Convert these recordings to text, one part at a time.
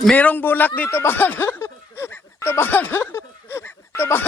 Merong bulak dito ba? Ito ba? Ito ba?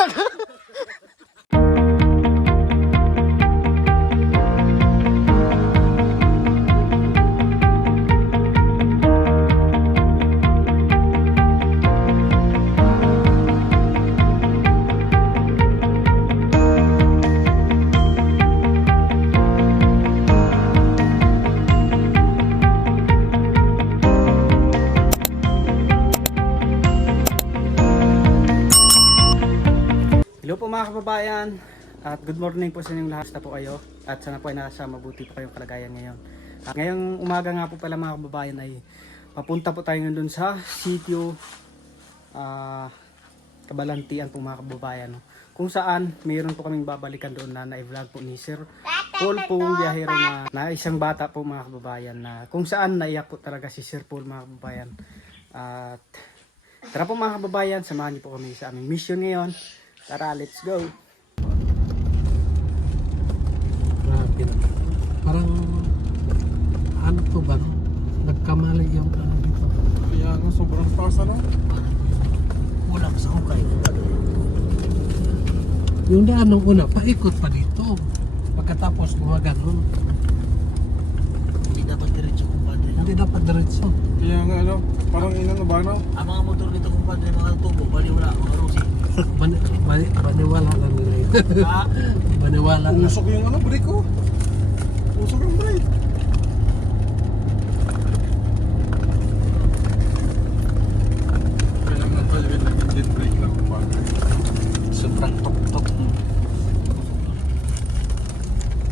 Hello po mga kababayan at good morning po sa inyong lahat na po kayo at sana po ay nasa mabuti po kayong kalagayan ngayon. At ngayong umaga nga po pala mga kababayan ay papunta po tayo ngayon sa sitio Kabalantian po mga kababayan, kung saan mayroon po kaming babalikan doon na na-vlog po ni Sir Paul po, biyahero na isang bata po mga kababayan, na kung saan naiyak po talaga si Sir Paul mga kababayan. At tara po mga kababayan, samahan niyo po kami sa aming mission ngayon. Tara, let's go. Grabe na. Parang ano to ba? Nagkamali yung ano dito. Kaya nga sobrang taas ano? Kulang sa hukay. Yung daan nung una, paikot pa dito. Pagkatapos gumaganon. Hindi dapat diretso kumpadre. Hindi dapat diretso. Kaya nga ano, parang inano ba no? Ang mga motor dito kumpadre, mga tubo, bali wala, mga rusi. Maniwala lang nila yun. Ha? Maniwala lang. Usok yung ano, brake ko. Usok yung brake. Kaya nga tayo yung nag-engine brake lang pa. Sobrang tok-tok.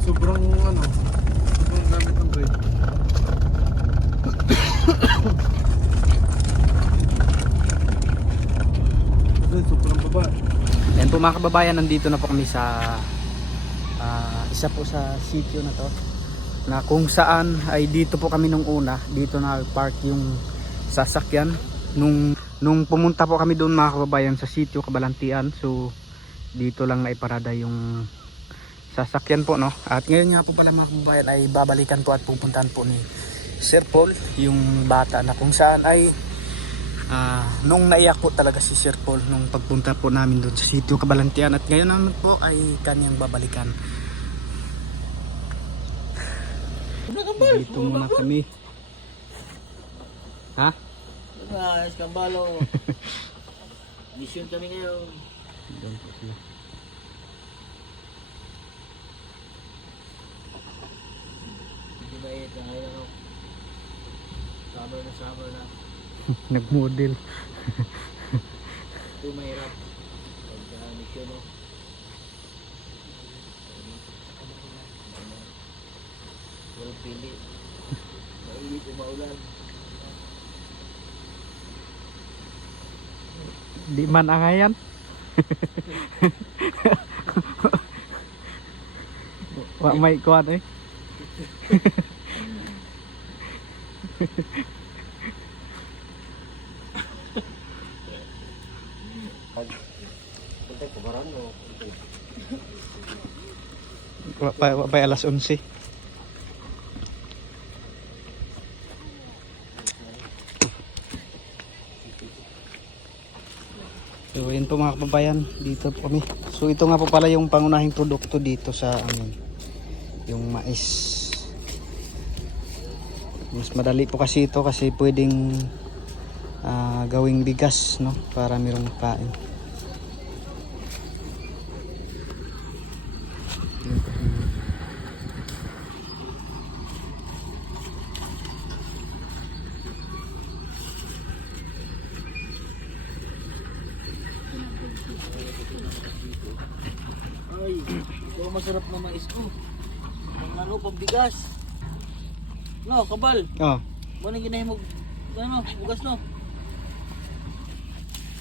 Sobrang ano, sobrang gamit ng brake. Sobrang baba. Ayan po mga kababayan, nandito na po kami sa isa po sa sitio na to, na kung saan ay dito po kami nung una, dito na park yung sasakyan nung pumunta po kami doon mga kababayan sa sitio Kabalantian. So dito lang naiparada yung sasakyan po, no. At ngayon nga po pala mga kababayan ay babalikan po at pupuntahan po ni Sir Paul yung bata, na kung saan ay nung naiyak po talaga si Sir Paul nung pagpunta po namin doon sa sitio Kabalantian, at ngayon naman po ay kanyang babalikan. Dito muna kami. Ha? Guys, kambalo. Mission kami ngayon. Doon po sila. Hindi ba ito ngayon ano? Summer na. Nag-model. Ito mahirap. Pagka mission no. Puro pili. Mainit o maulan. Di man angayan. Wa may kuan eh. Wa pa alas 11. So yun po mga kababayan, dito po kami. So ito nga po pala yung pangunahing produkto dito sa amin, yung mais. Mas madali po kasi ito kasi pwedeng gawing bigas, no, para mayroong kain. Ay, ito ang masarap na mais ko. Ang ano, pambigas. No, kabal. Oh, Muna ginahimog, ano, bugas no.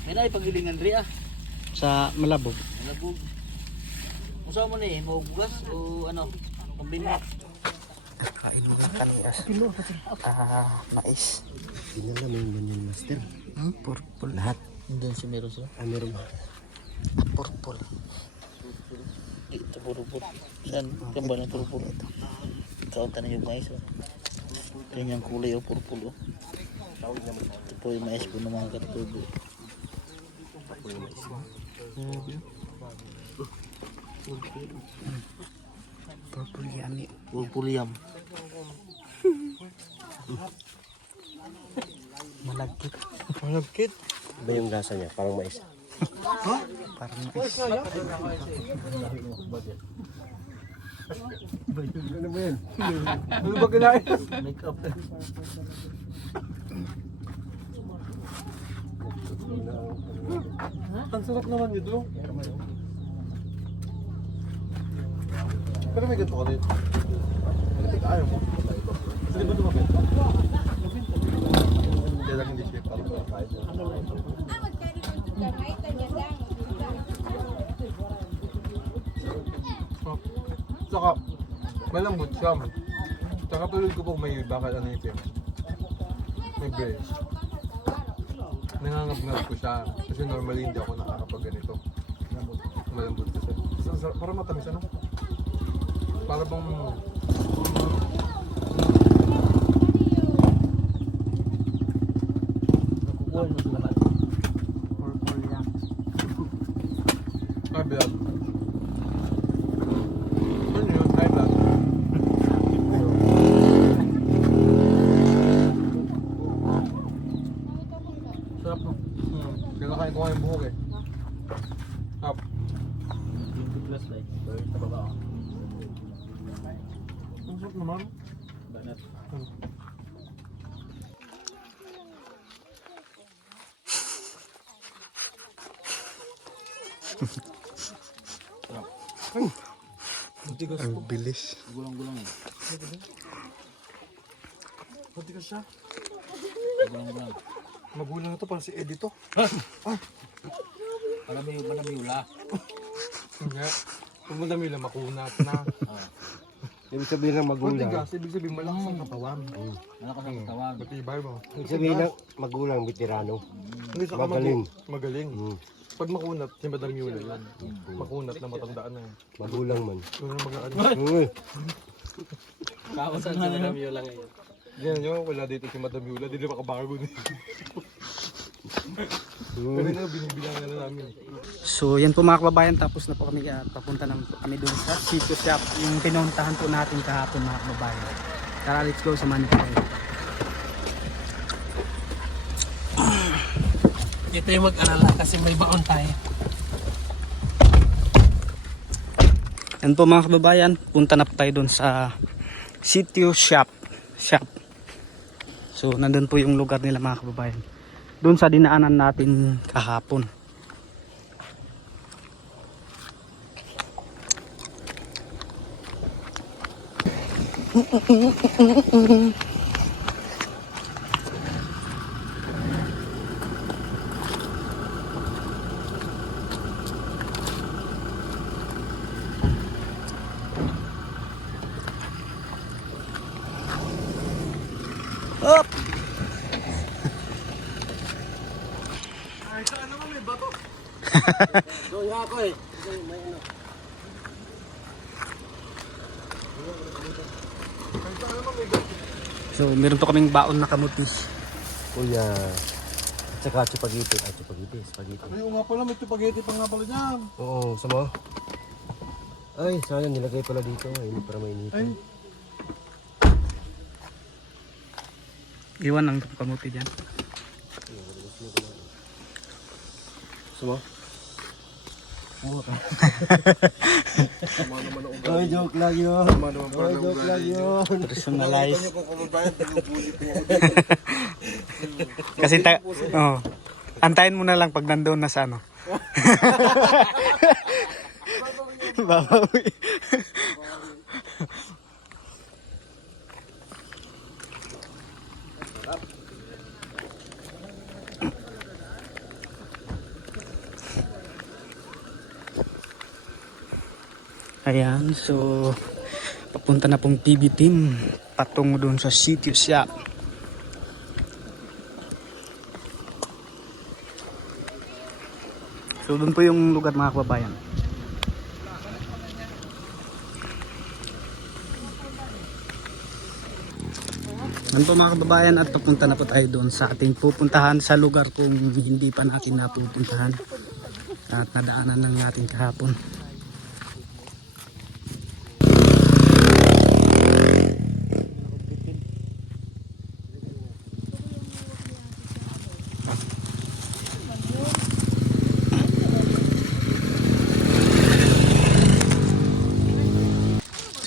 Kaya na ipagilingan rin ah. sa Malabog. Malabog. Musa mo na eh, mau bugas o ano, pambili. Kain mo ng kanias. Mais. Pinala mo yung ganyan master. Purple. Lahat. Doon si meron sila. Meron ba? Purple. Ito puro-puro. Yan, kambal na puro-puro. Kaunta na yung mais oh. Yan yung kulay oh, puro-puro. po yung mais po ng mga katubo. Purple yummy. Purpuliam. Malagkit. Malagkit. Iba yung lasa niya, parang mais. Parang mais. Ano ba kinain? Make up. Ang sarap naman nito. Pero may ganito ka din. Ayaw mo. Hindi ba tumapit? Hindi lang hindi siya parang kahit. Saka, malambot siya. Saka tulad ko po may bakal ano yun. May brace. Nangangab-ngab ko siya. Kasi normally hindi ako nakakapag ganito. Malambot kasi. Para matamis ano? Para bang... Purple yum. High blood. Ano yun? High blood. Sarap no? Kinakain ko nga yung buhok eh. Up. 20 plus like. Pero sa baba ako. Ang sarap naman. Banat. Ang bilis. Gulang-gulang eh. Matigas siya. Gulang-gulang. Magulang na to para si Eddie to. Manamiula. Hindi. Kung madami lang makunat na. Ibig sabihin ng magulang. Matigas, ibig sabihin malakas ang katawan. Malakas ang tawag. Matibay mo. Ibig sabihin ng magulang, veterano. Hindi saka Magaling. Magaling. Mm. Pag makunat, si Madam Yula yan. Makunat na matandaan na yan. Magulang man. Yun ang mag-ano. Uy, Kawasan sa Manamiula. Ganyan nyo, wala dito si Madam Yula. Hindi na makabago niya. Pero na, binibilang na namin. So yan po mga kababayan, tapos na po kami papunta na po kami doon sa sitio shop, yung pinuntahan po natin kahapon mga kababayan. Tara, let's go, samahan niyo po kayo. Dito yung mag-alala kasi may baon tayo. Yan po mga kababayan, punta na po tayo doon sa sitio shop. So nandun po yung lugar nila mga kababayan. Doon sa dinaanan natin kahapon. Up! Ay, saan naman may bato? doon nga ako eh. May ano. Ay, saan naman may bato? So meron po kaming baon na kamuti. Kuya. At saka chupagiti. Spaghetti. Ay, nga pala, may spaghetti pa nga pala dyan. Oo, sama. Ay, sana nilagay pala dito. Hindi para mainit. Ay, Iwan ang kamuti dyan. Sama. tama naman ang ugali. Ay, joke lang yun. Tama naman pala Ay, ang joke lang ugali. yun. Personalize. Nakita niyo kung kababayan, pinupuli po ako. Kasi antayin mo na lang pag nandoon na sa ano. Babawi. Ayan, so papunta na pong PB team patungo doon sa sitio shop. So doon po yung lugar mga kababayan. Yan po mga kababayan, at papunta na po tayo doon sa ating pupuntahan sa lugar kung hindi pa natin napupuntahan at nadaanan lang natin kahapon.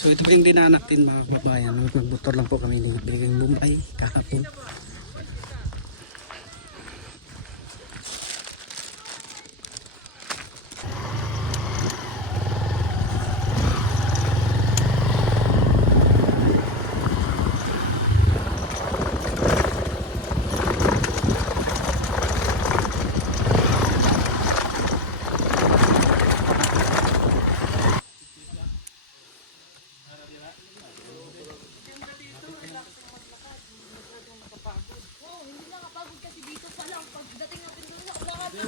So ito po yung dinaan natin mga kababayan. Nagmotor lang po kami ni Bigang Lumbay kahapon.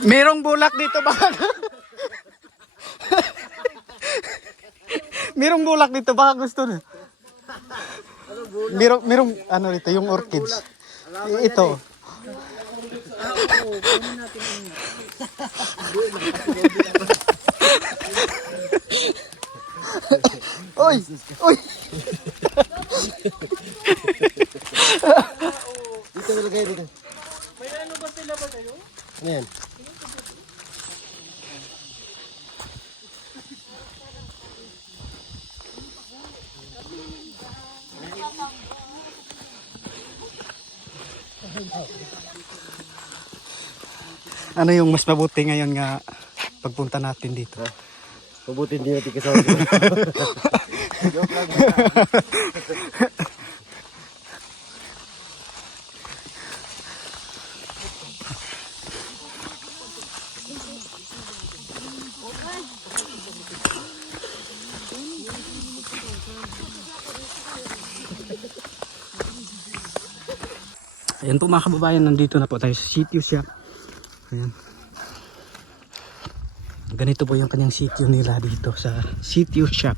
Merong bulak dito baka. Merong bulak dito baka gusto na. Merong ano dito yung orchids. Ito. Oy, oy. Dito nilagay dito. May ano ba sila ba kayo? Ano yan? Ano yung mas mabuti ngayon nga pagpunta natin dito? Mabuti hindi natin kasama. Joke lang. Ayan po mga kababayan, nandito na po tayo sa sitio shop. Ayan. Ganito po yung kanyang sitio nila dito sa sitio shop.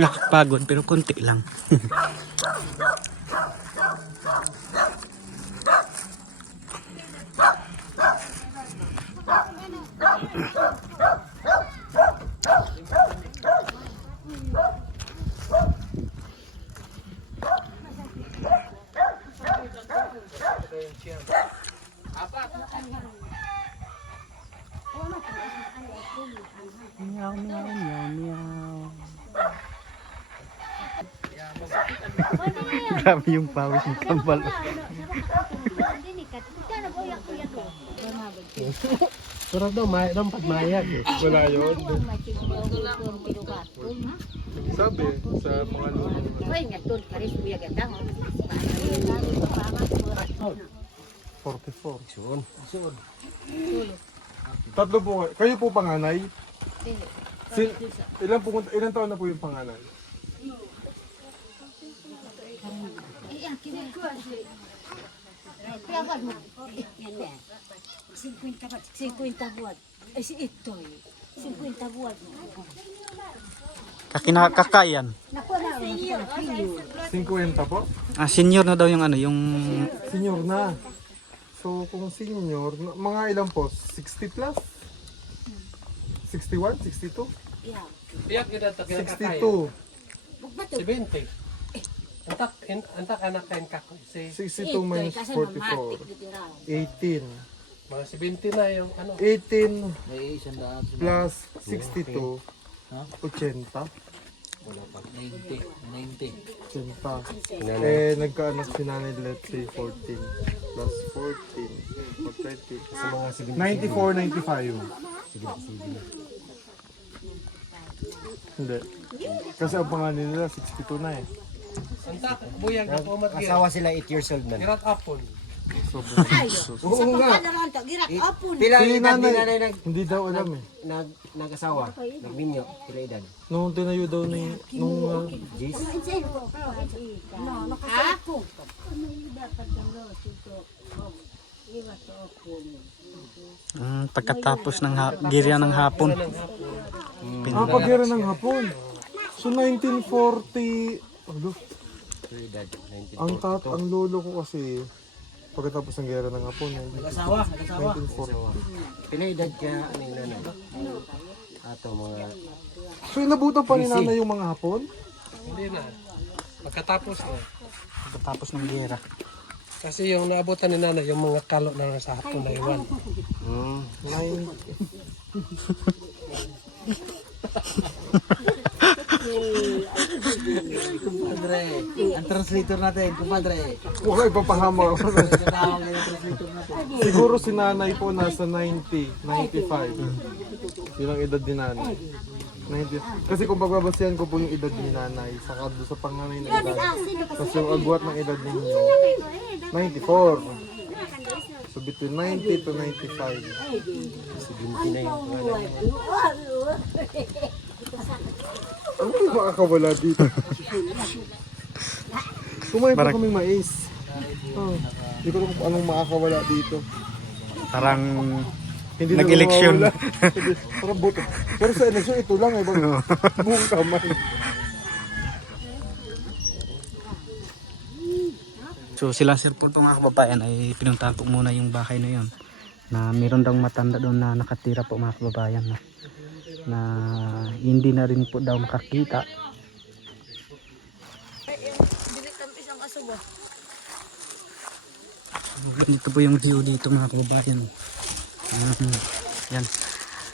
Nakakapagod pero konti lang. Meow, meow, meow, meow. Grabe yung pawis ng kambal. Sarap daw, dapat mayag. Wala yun. Sabi, sa mga ano. 44. Soon. Tatlo po kayo. Kayo po panganay? Ilan taon na po yung panganay? Kakayan. 50 po? Senior na daw yung ano, yung Senior na. So kung senior, mga ilan po? 60 plus? 61? 62? Iyak kita to 62. 70. Antak anak kain kako. 62 minus 44. 18. Mga 70 na yung ano. 18 May isang daan. plus 62. 80. 90. 80. Eh, nagkaanak si nanay, let's say 14. Plus 14. 30. 94, 95. Hindi. Kasi ang pangalan nila 62 na eh. Antak buyag ako matgir. Asawa sila 8 years old na. Girat apon. Oo nga. Pila Si edad ni nanay, nanay hindi daw alam eh. nag-asawa? Nagminyo? Pila edad? Nung tinayo daw nung Jis? Pagkatapos ng girya ng hapon. Pag-era ng hapon. So 1940, ano? Ang lolo ko kasi pagkatapos ng gera ng hapon, Nag-asawa. 1940. Pinaedad ka, ano yung nanay? Ato, mga... So inabutan pa ni nanay yung mga hapon? Hindi na. Pagkatapos na. Pagkatapos ng girya. Kasi yung naabutan ni nanay, yung mga kalo na nasa hapon na iwan. Kumpadre. Ang translator natin, kumpadre. Okay, papahama ako. Nagkakawag yung translator natin. Siguro si nanay po nasa 90, 95. Yun ang edad ni nanay. 90. Kasi kung pagbabasihan ko po yung edad ni nanay, saka doon sa panganay na edad, tapos yung agwat ng edad ninyo, 94. So between 90 to 95. na yung pangalan. Ano yung makakawala dito? Kumain pa kaming mais. Oh, hindi ko alam kung anong makakawala dito. Parang Hindi na nag-eleksyon. mawawala. Parang boto. Pero sa eleksyon, ito lang eh. Buong kamay. So sila sir po mga kababayan ay pinuntahan po muna yung bahay na yun. Na meron daw matanda doon na nakatira po mga kababayan na hindi na rin po daw makakita. Dito po yung view dito mga kababayan. Yan.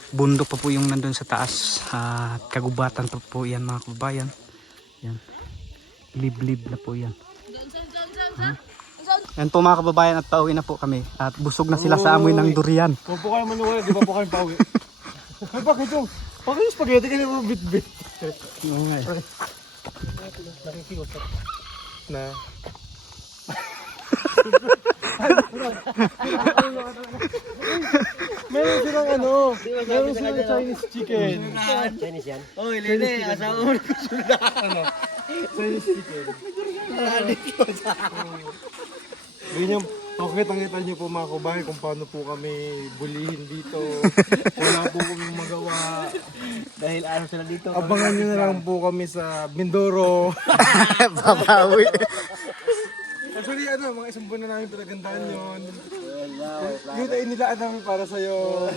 Bundok pa po yung nandun sa taas. At kagubatan pa po yan mga kababayan. Yan. Liblib na po yan. Yan po mga kababayan at pauwi na po kami. At busog na sila sa amoy ng durian. Huwag po kayo manuwala, di ba po kayo pauwi? Ay, bakit yung? Bakit yung spaghetti kayo mo bit-bit? Oo nga eh. Na. Meron silang ano, meron silang Chinese chicken. Chinese yan? Oy, Lene, asawa mo na Chinese chicken. Yun yung pakita niyo po mga kabahay kung paano po kami bulihin dito. Wala po kaming magawa. Dahil ano sila dito. Abangan nyo na lang po kami sa Mindoro. Babawi. Actually ano, mga isang buwan na namin pinagandaan yun. Yun ay nilaan namin para sa'yo.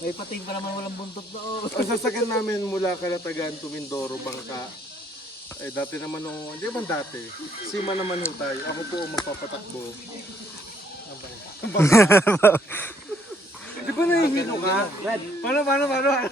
May pating pa naman walang buntot na oh. Ang sasakyan namin mula Kalatagan to Mindoro, Bangka. Eh dati naman nung, hindi man dati. Sima naman ho tayo. Ako po ang magpapatakbo. Di ba nahihilo ka? Paano? Ganun.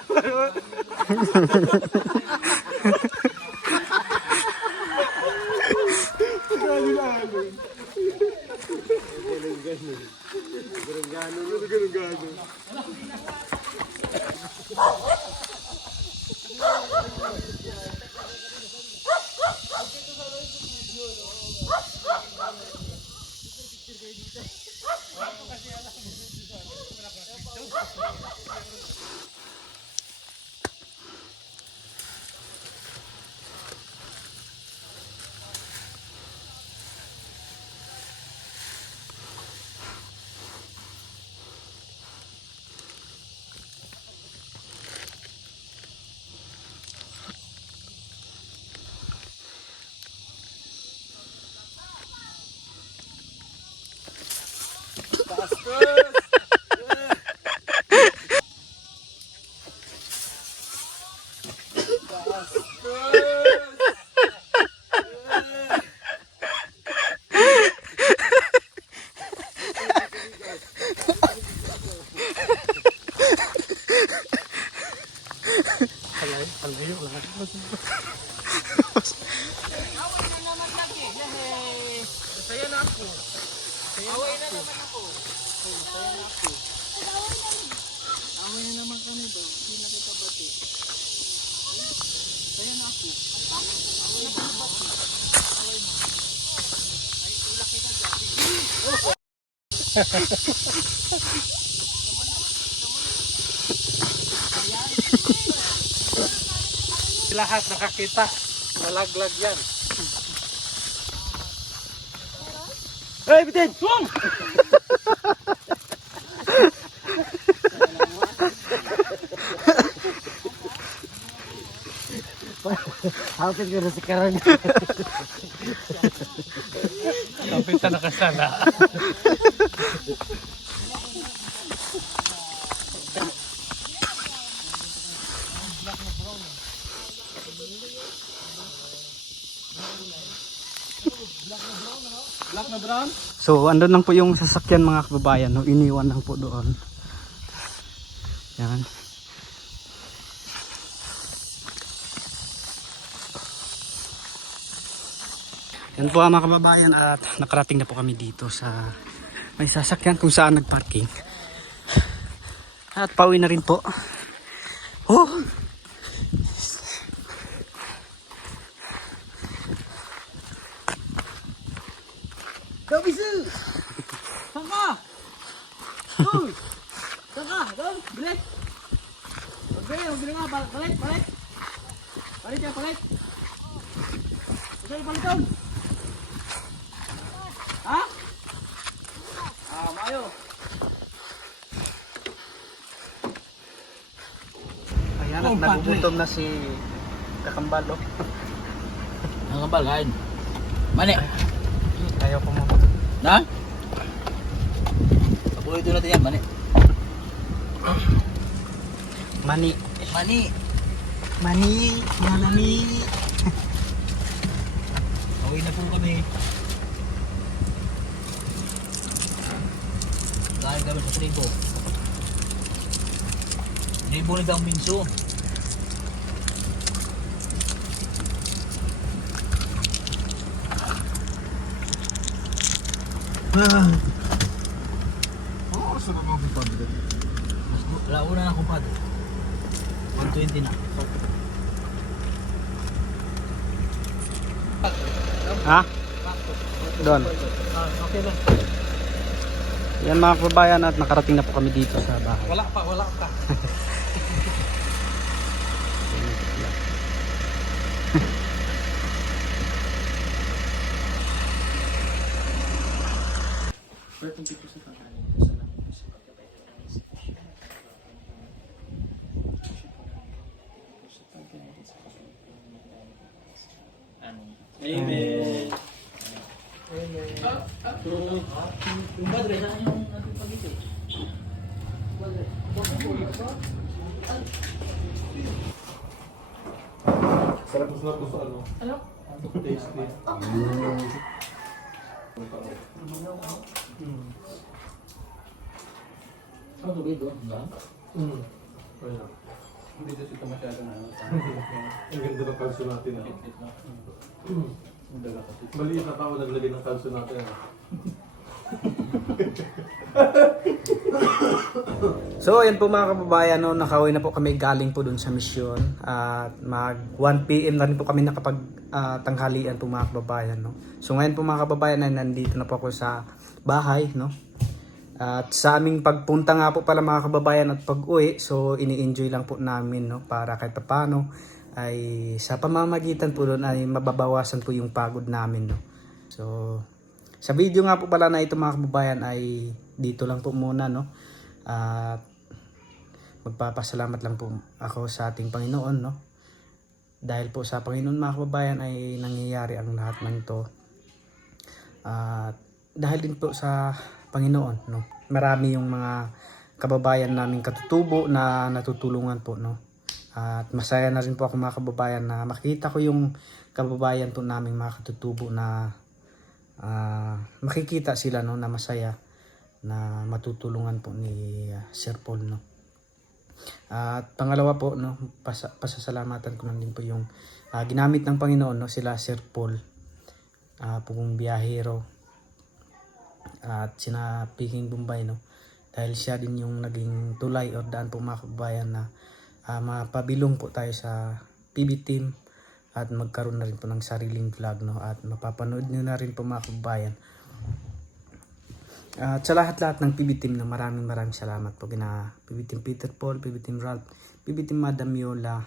Lahat nakakita. Nalaglag yan. Hey, bitin! Hapit ko na si Karan. Kapit na nakasala. So andun lang po yung sasakyan mga kababayan, no? Iniwan lang po doon. Yan. Yan po mga kababayan at nakarating na po kami dito sa may sasakyan kung saan nagparking. At pauwi na rin po. Oh! Kabisu! Saka! Doon! Saka! Doon! Bilit! Magbiling nga! Palit! Palit! Palit yan! Palit! Palit doon! Ha? Mayo! Ayan at nagugutom na si Kakambal. Oh. Ang kapal, kain. Mani! Ayaw po mo. Na? Paborito natin yan, mani. Mani. Mani! Mani. Mani. Away na po kami. Dahil kami sa tribo. Tribo ni Dang Minso. Oo, saan naman ang pagkakas? Launa na kumpadre. 120 na. Ha? Doon. Okay lang. Yan mga kababayan at nakarating na po kami dito sa bahay. Wala pa. Amen. Kumpadre, saan yung ating pag-isip? Sarap mo sa ano? Ano? Tasty. Ano ba ito? Kaya. Hindi kasi ito masyadong ano. Ang ganda ng kalso natin. Maliit na tao naglagay ng kalso natin. So ayan po mga kababayan, no, nakauwi na po kami galing po dun sa misyon. At mag 1 PM na rin po kami nakapag tanghalian po mga kababayan. No? So ngayon po mga kababayan ay nandito na po ako sa bahay. No? At sa aming pagpunta nga po pala mga kababayan at pag-uwi, so ini-enjoy lang po namin, no, para kahit paano ay sa pamamagitan po doon ay mababawasan po yung pagod namin. No? So sa video nga po pala na ito mga kababayan ay dito lang po muna, no. At magpapasalamat lang po ako sa ating Panginoon, no. Dahil po sa Panginoon mga kababayan ay nangyayari ang lahat ng ito. At dahil din po sa Panginoon, no. Marami yung mga kababayan naming katutubo na natutulungan po, no. At masaya na rin po ako mga kababayan na makita ko yung kababayan po naming mga katutubo na makikita sila, no, na masaya na matutulungan po ni Sir Paul, no. At pangalawa po, no, pasasalamatan ko lang din po yung ginamit ng Panginoon, no, sila Sir Paul, pong biyahero at sina Piking Bombay, no, dahil siya din yung naging tulay o daan po mga kababayan na mapabilong po tayo sa PB team at magkaroon na rin po ng sariling vlog, no, at mapapanood nyo na rin po mga kababayan. At sa lahat-lahat ng PB team, na maraming salamat po kina PB team Peter Paul, PB team Ralph, PB team Madam Yola,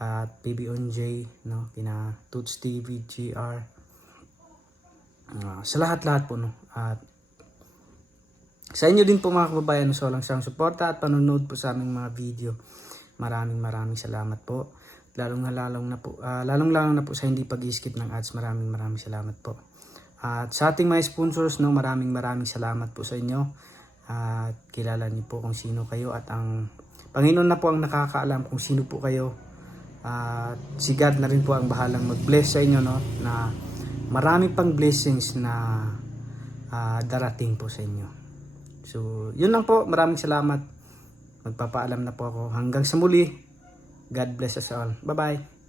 at PB Onjay, no, kina Toots TV, GR, sa lahat-lahat po, no. At sa inyo din po mga kababayan, so lang siyang suporta at panonood po sa aming mga video. Maraming salamat po. lalong na po sa hindi pag-skip ng ads. Maraming salamat po. At sa ating mga sponsors, no, maraming salamat po sa inyo. At kilala niyo po kung sino kayo at ang Panginoon na po ang nakakaalam kung sino po kayo. At si God na rin po ang bahalang mag-bless sa inyo, no, na marami pang blessings na darating po sa inyo. So, yun lang po. Maraming salamat. Magpapaalam na po ako. Hanggang sa muli. God bless us all. Bye-bye.